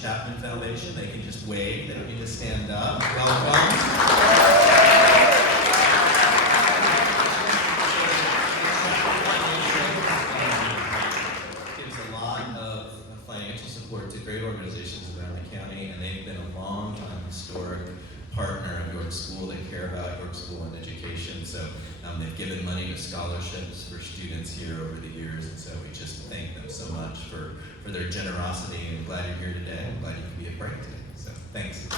Chapman Foundation. They can just wave, they don't need to stand up. Welcome. Gives a lot of financial support to great organizations around the county, and they've been a long-time historic partner of York School. They care about York School and education, so they've given money to scholarships for students here over the years, and so we just thank them so much for their generosity, and I'm glad you're here today. I'm glad you can be at break today, so thanks.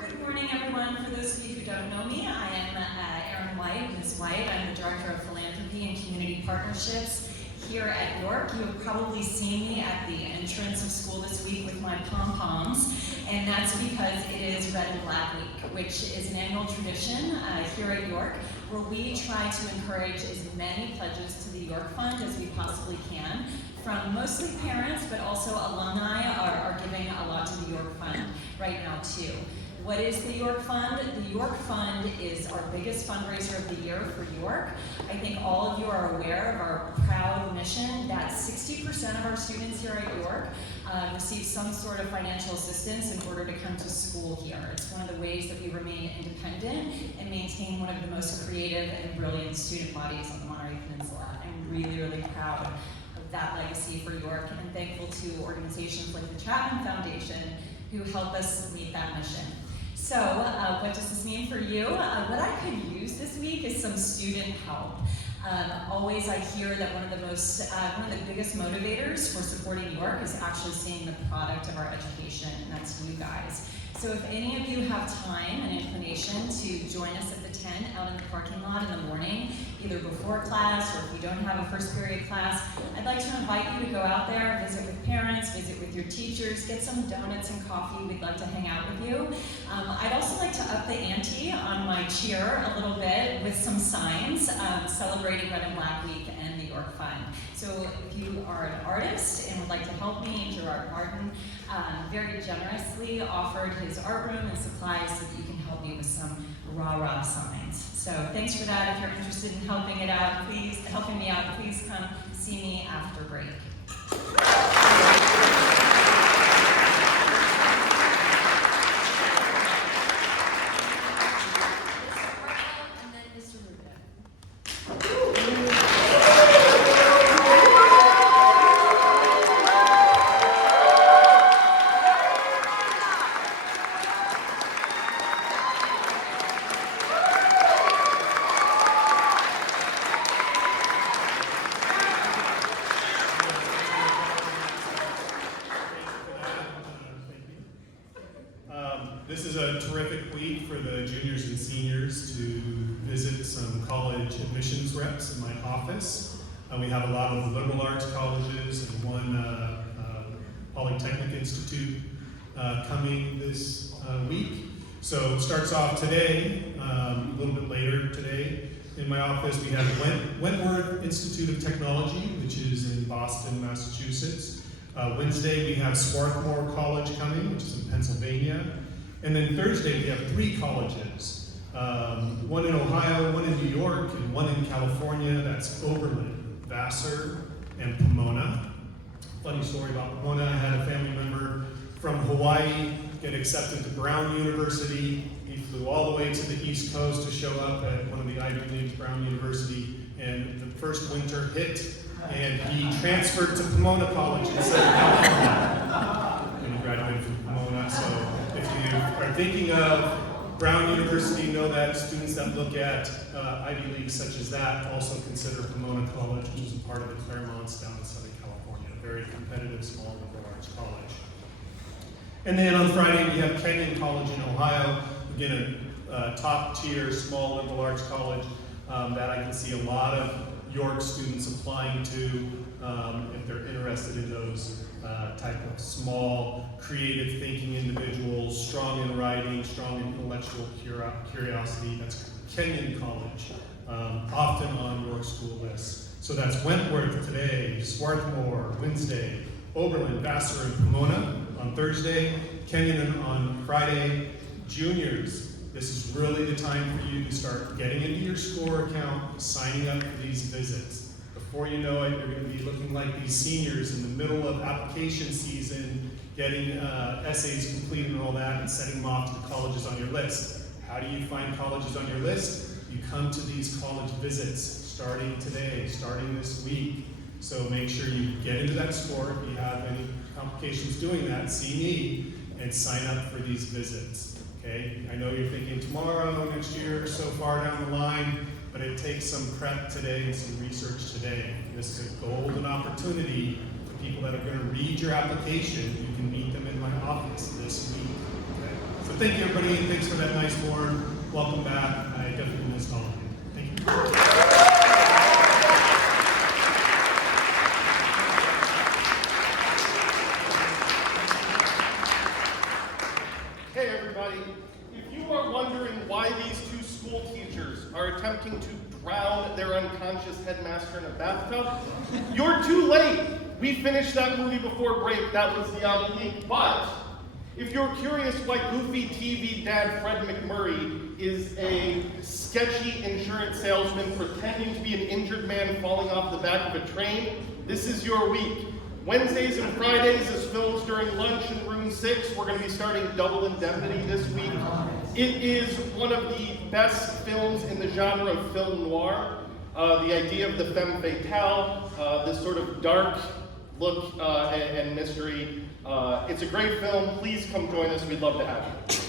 Good morning, everyone. For those of you who don't know me, I am Erin White, Ms. White. I'm the Director of Philanthropy and Community Partnerships here at York. You have probably seen me at the entrance of school this week with my pom-poms, and that's because it is Red and Black Week, which is an annual tradition here at York, where we try to encourage as many pledges to the York Fund as we possibly can, from mostly parents, but also alumni are giving a lot to the York Fund right now too. What is the York Fund? The York Fund is our biggest fundraiser of the year for York. I think all of you are aware of our proud mission that 60% of our students here at York receive some sort of financial assistance in order to come to school here. It's one of the ways that we remain independent and maintain one of the most creative and brilliant student bodies on the Monterey Peninsula. I'm really, really proud of that legacy for York, and thankful to organizations like the Chapman Foundation who help us meet that mission. So, what does this mean for you? What I could use this week is some student help. Always I hear that one of the biggest motivators for supporting York is actually seeing the product of our education, and that's you guys. So if any of you have time and inclination to join us at the tent out in the parking lot in the morning, either before class or if you don't have a first period class, I'd like to invite you to go out there, visit with parents, visit with your teachers, get some donuts and coffee. We'd love to hang out with you. I'd also like to up the ante on my cheer a little bit with some signs celebrating Red and Black Week and the York Fund. So if you are an artist and would like to help me, Gerard Martin very generously offered his art room and supplies so that you can help me with some rah-rah signs. So thanks for that. If you're interested in helping me out, please come see me after break. This is a terrific week for the juniors and seniors to visit some college admissions reps in my office. We have a lot of liberal arts colleges and one Polytechnic Institute coming this week. So it starts off today, a little bit later today. In my office we have Wentworth Institute of Technology, which is in Boston, Massachusetts. Wednesday we have Swarthmore College coming, which is in Pennsylvania. And then Thursday, we have 3 colleges, one in Ohio, one in New York, and one in California. That's Oberlin, Vassar, and Pomona. Funny story about Pomona, I had a family member from Hawaii get accepted to Brown University. He flew all the way to the East Coast to show up at one of the Ivy Leagues, Brown University, and the first winter hit, and he transferred to Pomona College instead of California. And he graduated from Pomona, so if you are thinking of Brown University, know that students that look at Ivy Leagues such as that also consider Pomona College, which is a part of the Claremonts down in Southern California, a very competitive small liberal arts college. And then on Friday we have Kenyon College in Ohio, again a top tier small liberal arts college that I can see a lot of York students applying to if they're interested in those type of small, creative thinking individuals, strong in writing, strong in intellectual curiosity. That's Kenyon College, often on York school lists. So that's Wentworth today, Swarthmore Wednesday, Oberlin, Vassar, and Pomona on Thursday, Kenyon on Friday. Juniors, This is really the time for you to start getting into your SCORE account, signing up for these visits. Before you know it, you're going to be looking like these seniors in the middle of application season, getting essays completed and all that, and sending them off to the colleges on your list. How do you find colleges on your list? You come to these college visits starting today, starting this week. So make sure you get into that SCORE. If you have any complications doing that, see me and sign up for these visits. Okay? I know you're thinking tomorrow, next year, so far down the line, but it takes some prep today and some research today. This is a golden opportunity for people that are going to read your application. You can meet them in my office this week. Okay? So thank you, everybody, and thanks for that nice warm welcome back. I definitely missed all of you. Thank you. Hey everybody, if you are wondering why these two school teachers are attempting to drown their unconscious headmaster in a bathtub, you're too late. We finished that movie before break, that was the leak. But if you're curious why goofy TV dad Fred McMurray is a sketchy insurance salesman pretending to be an injured man falling off the back of a train, this is your week. Wednesdays and Fridays is films during lunch in room 6. We're going to be starting Double Indemnity this week. It is one of the best films in the genre of film noir. The idea of the femme fatale, this sort of dark look and mystery. It's a great film. Please come join us. We'd love to have you.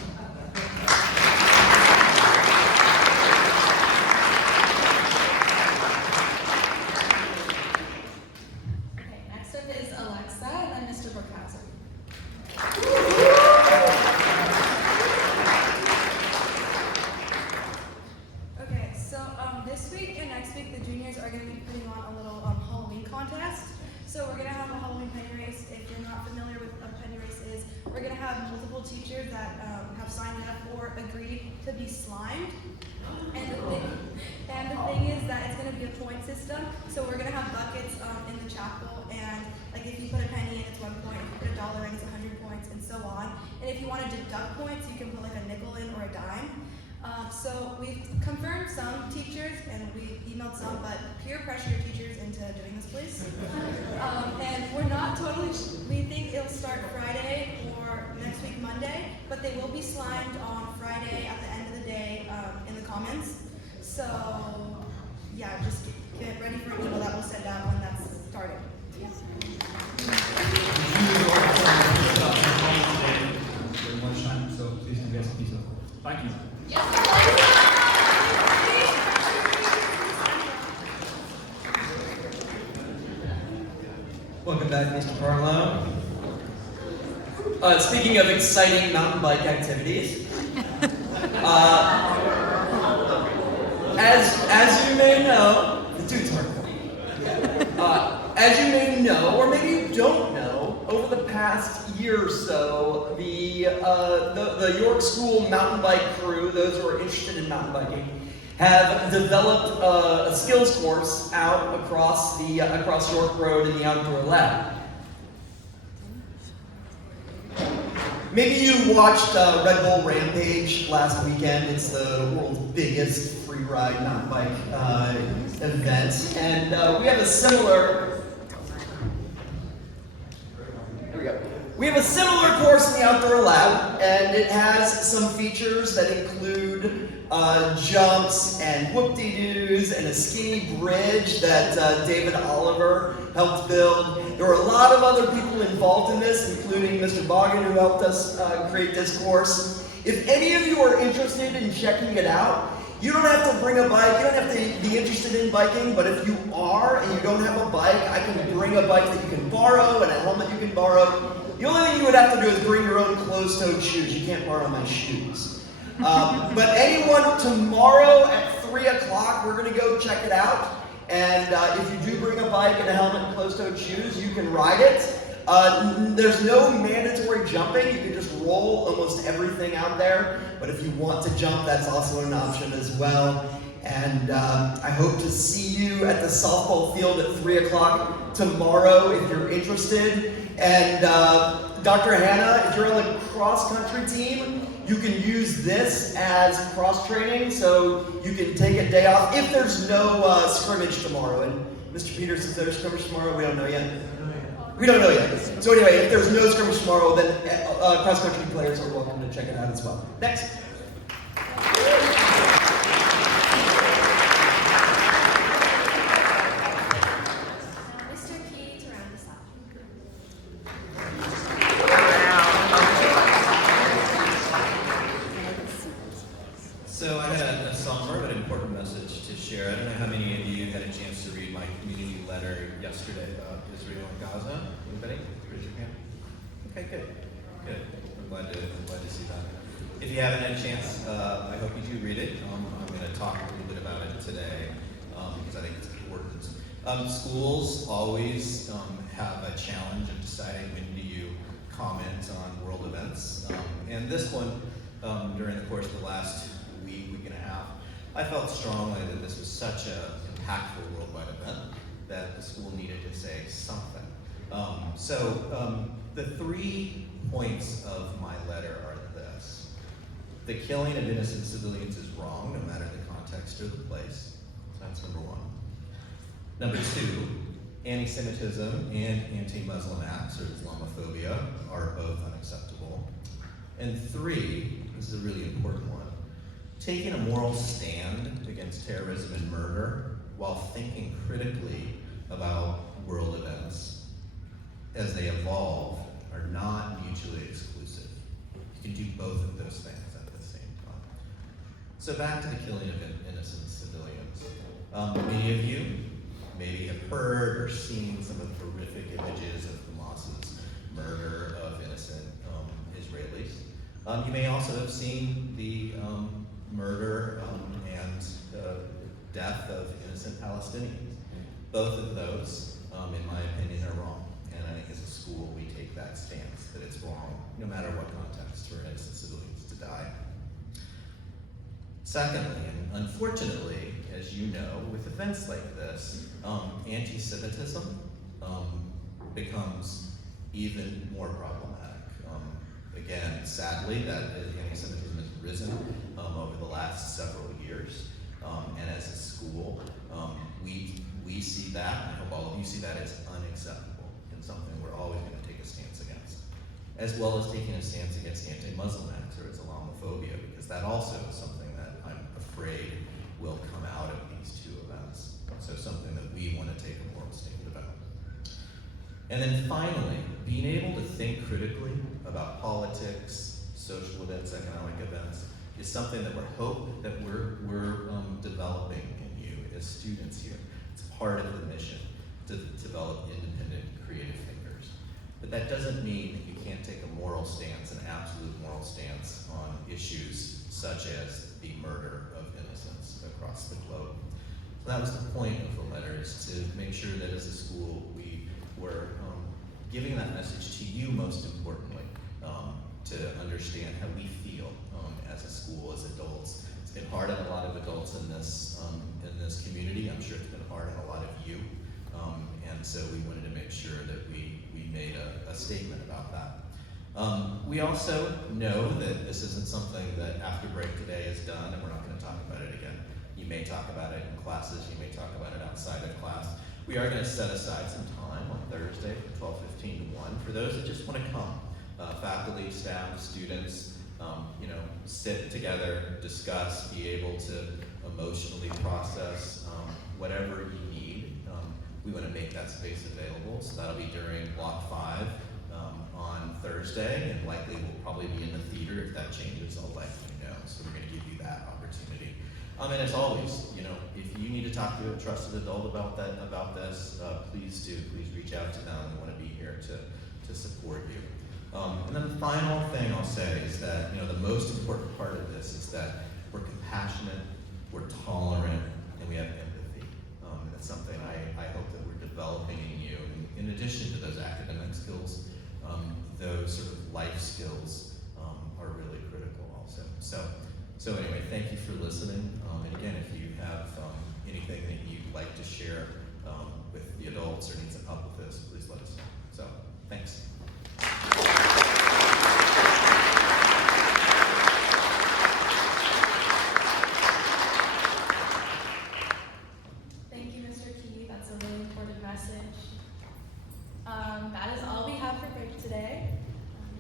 This week and next week, the juniors are going to be putting on a little Halloween contest. So we're going to have a Halloween penny race. If you're not familiar with what a penny race is, we're going to have multiple teachers that have signed up or agreed to be slimed. And the thing is that it's going to be a point system. So we're going to have buckets in the chapel, and like if you put a penny in, it's 1 point. If you put $1 in, it's 100 points, and so on. And if you want to deduct points, you can put like a nickel in or a dime. So we've confirmed some teachers and we emailed some, but peer pressure your teachers into doing this, please. And we're not totally, we think it'll start Friday or next week Monday, but they will be slimed on Friday at the end of the day in the comments. So yeah, just get ready for an email that we'll send out when that's started. Yeah. During lunchtime, so please do guys be so. Thank you. Welcome back, Mr. Partlow. Speaking of exciting mountain bike activities, as you may know, the dude's hardcore. As you may know, or maybe you don't know, over the past year or so, the York School mountain bike crew, those who are interested in mountain biking, have developed a skills course out across York Road in the outdoor lab. Maybe you watched Red Bull Rampage last weekend. It's the world's biggest free ride mountain bike event, and we have a similar. There we go. We have a similar course in the outdoor lab, and it has some features that include jumps and whoop-de-doos and a skinny bridge that David Oliver helped build. There were a lot of other people involved in this, including Mr. Boggin, who helped us create this course. If any of you are interested in checking it out, you don't have to bring a bike, you don't have to be interested in biking, but if you are and you don't have a bike, I can bring a bike that you can borrow and a helmet you can borrow. The only thing you would have to do is bring your own closed-toed shoes. You can't borrow my shoes. But anyone, tomorrow at 3 o'clock, we're going to go check it out. And if you do bring a bike and a helmet and closed-toed shoes, you can ride it. There's no mandatory jumping. You can just roll almost everything out there. But if you want to jump, that's also an option as well. And I hope to see you at the softball field at 3 o'clock tomorrow if you're interested. And Dr. Hannah, if you're on the cross-country team, you can use this as cross-training, so you can take a day off if there's no scrimmage tomorrow. And Mr. Peters, is there a scrimmage tomorrow? We don't know yet. We don't know yet. So anyway, if there's no scrimmage tomorrow, then cross-country players are welcome to check it out as well. Next. Mr. P to round us off. So I got a somber but important message to share. I don't know how many of you had a chance to read my community letter yesterday about Israel and Gaza. Anybody? Raise your hand. Okay, good. Good. I'm glad to see that. If you haven't had a chance, I hope you do read it. I'm going to talk a little bit about it today because I think it's important. Schools always have a challenge of deciding when do you comment on world events. And this one, during the course of the last week and a half, I felt strongly that this was such an impactful worldwide event that the school needed to say something. The 3 points of my letter are this. The killing of innocent civilians is wrong, no matter the context or the place. That's number 1. Number 2, anti-Semitism and anti-Muslim acts, or Islamophobia, are both unacceptable. And 3, this is a really important one, taking a moral stand against terrorism and murder while thinking critically about world events as they evolve are not mutually exclusive. You can do both of those things at the same time. So back to the killing of innocent civilians. Many of you maybe have heard or seen some of the horrific images of Hamas's murder of innocent Israelis. You may also have seen the murder and death of innocent Palestinians. Both of those, in my opinion, are wrong. And I think as a school, we take that stance that it's wrong, no matter what context, for innocent civilians to die. Secondly, and unfortunately, as you know, with events like this, anti-Semitism becomes even more problematic. Again, sadly, that anti-Semitism has risen over the last several years. And as a school, we see that, and I hope all of you see that, as unacceptable and something we're always going to take a stance against. As well as taking a stance against anti-Muslim acts or Islamophobia, because that also is something that I'm afraid will come out of these 2 events. So something that we want to take a moral stand about. And then finally, being able to think critically about politics, social events, economic events, is something that we're developing in you as students here. It's part of the mission to develop independent, creative thinkers. But that doesn't mean that you can't take a moral stance, an absolute moral stance, on issues such as the murder of innocents across the globe. So that was the point of the letter, is to make sure that as a school we were giving that message to you, most importantly, to understand how we feel as a school, as adults. It's been hard on a lot of adults in this community. I'm sure it's been hard on a lot of you. And so we wanted to make sure that we made a statement about that. We also know that this isn't something that after break today is done and we're not going to talk about it again. You may talk about it in classes, you may talk about it outside of class. We are going to set aside some time on Thursday from 12:15 to 1 for those that just want to come. Faculty, staff, students, sit together, discuss, be able to emotionally process whatever you need. We want to make that space available, so that'll be during Block 5 on Thursday, and likely we'll probably be in the theater. If that changes, I'll let you know. So we're going to give you that opportunity. And as always, if you need to talk to a trusted adult about this, please do. Please reach out to them. We want to be here to support you. And then the final thing I'll say is that the most important part of this is that we're compassionate, we're tolerant, and we have empathy. And that's something I hope that we're developing in you. And in addition to those academic skills, those sort of life skills are really critical also. So anyway, thank you for listening. And again, if you have anything that you'd like to share with the adults or need some help with this, please let us know. So, thanks. message. That is all we have for break today.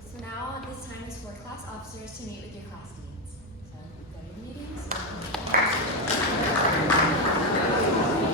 So now this time is for class officers to meet with your class deans. So go to your meetings.